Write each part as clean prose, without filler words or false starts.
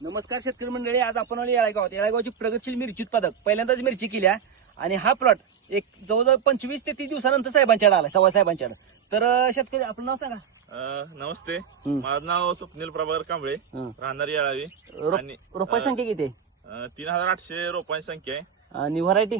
नमस्कार शेतकरी मंडळी, आज आपण आलो येळागावात. येळागावची प्रगतशील मिरची उत्पादक पहिल्यांदाच मिरची केल्या आणि हा प्लॉट एक जवळजवळ 25 ते 30 दिवसानंतर साहेबांच्याकडे आला, सव्वा साहेबांच्याकडे. तर शेतकरी आपलं नाव सांगा. नमस्ते, माझं नाव स्वप्नील प्रभाकर कांबळे, राहणार येळावी. आणि रोपाची संख्या किती आहे? 3800 रोपांची संख्या आहे. आणि व्हरायटी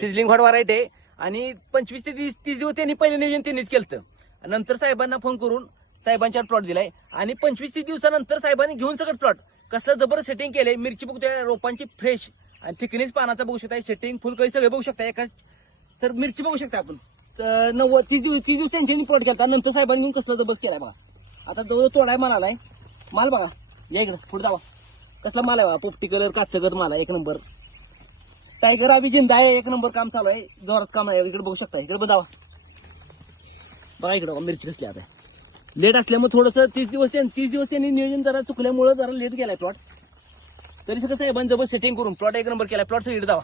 सिझलिंग हॉट व्हरायटी आहे. आणि 25 ते 30 दिवस त्यांनी पहिलं नियोजन त्यांनीच केलं. नंतर साहेबांना फोन करून साहेबांच्या प्लॉट दिलाय आणि 25 ते 30 दिवसानंतर साहेबांनी घेऊन सगळं प्लॉट कसलं जबरदस्त सेटिंग केलंय. मिरची बघतोय, रोपांची फ्रेश आणि थिकनेस पानाचा बघू शकता, सेटिंग फुलकळी सगळे बघू शकता. एका तर मिरची बघू शकता आपण. 30 दिवस त्यांनी प्लॉट केला, नंतर साहेबांनी घेऊन कसला जबरदस्त केलाय बघा. आता जवळ तोडाय माल आलाय. माल बघा, या इकडं पुढे जावा. कसला माल आहे बघा, पोपटी कलर काचगर माल आहे, एक नंबर. टायगर अभि जिंदा आहे, एक नंबर काम चालू आहे, जोरात काम आहे. इकडे बघू शकता, इकडे जावा बघा, इकडे मिरची कसली आता. लेट असल्यामुळे थोडंसं 30 दिवस त्यांनी नियोजन जरा चुकल्यामुळे जरा लेट गेलाय प्लॉट. तरी सगळं साहेबांनी जबरदस्त सेटिंग करून प्लॉट एक नंबर केलाय. प्लॉट सगळीकडे जावा.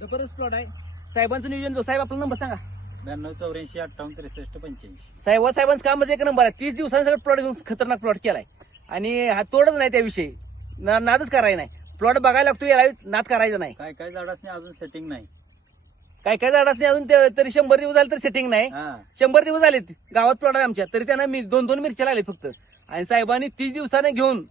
जबरदस्त प्लॉट आहे. साहेबांचं नियोजन जो साहेब आपला नंबर सांगा. 9284586385. साहेबांचं कामच एक नंबर आहे. 30 दिवसांनी सगळं प्लॉट घेऊन खतरनाक प्लॉट केलाय आणि हा तोडच नाही त्याविषयी, नादच करायला नाही. प्लॉट बघायला लागतो, याला नाद करायचं नाही. काय काय झाडासनी अजून सेटिंग नाही. काय काय झाड असणे अजून तरी 100 दिवस झाले तर सेटिंग नाही. 100 दिवस झालेत गावात प्लॉट आहे आमच्या, तरी त्यांना 2-2 मिरच्या लागले फक्त. आणि साहेबांनी 30 दिवसाने घेऊन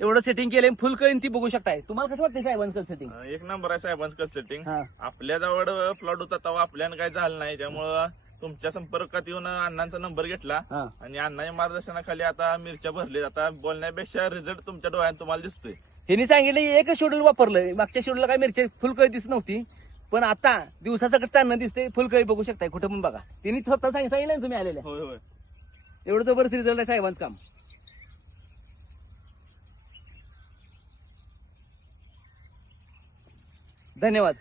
एवढं सेटिंग केलंय. फुलकळी ती बघू शकताय. तुम्हाला कसं वाटतं साहेबांचं सेटिंग? एक नंबर आहे साहेबांचं सेटिंग. आपल्या जवळ प्लॉट होता तेव्हा आपल्याला काही झालं नाही, त्यामुळं तुमच्या संपर्कात येऊन अण्णांचा नंबर घेतला आणि अण्णाच्या मार्गदर्शनाखाली आता मिरच्या भरले. आता बोलण्यापेक्षा रिझल्ट तुमच्या डोळ्यात तुम्हाला दिसतोय. यांनी सांगितलं एकच शेड्यूल वापरलं. मागच्या शेड्यूलला काय मिरची फुलकळी दिसत नव्हती, पण आता दिवसाचं चांदणं दिसते. फुलकळी बघू शकताय कुठं पण बघा. त्यांनी स्वतः सांगितलं ना तुम्ही आलेल्या. होय होय, एवढं जबरदस्त रिझल्ट आहे साहेबांचं काम. धन्यवाद.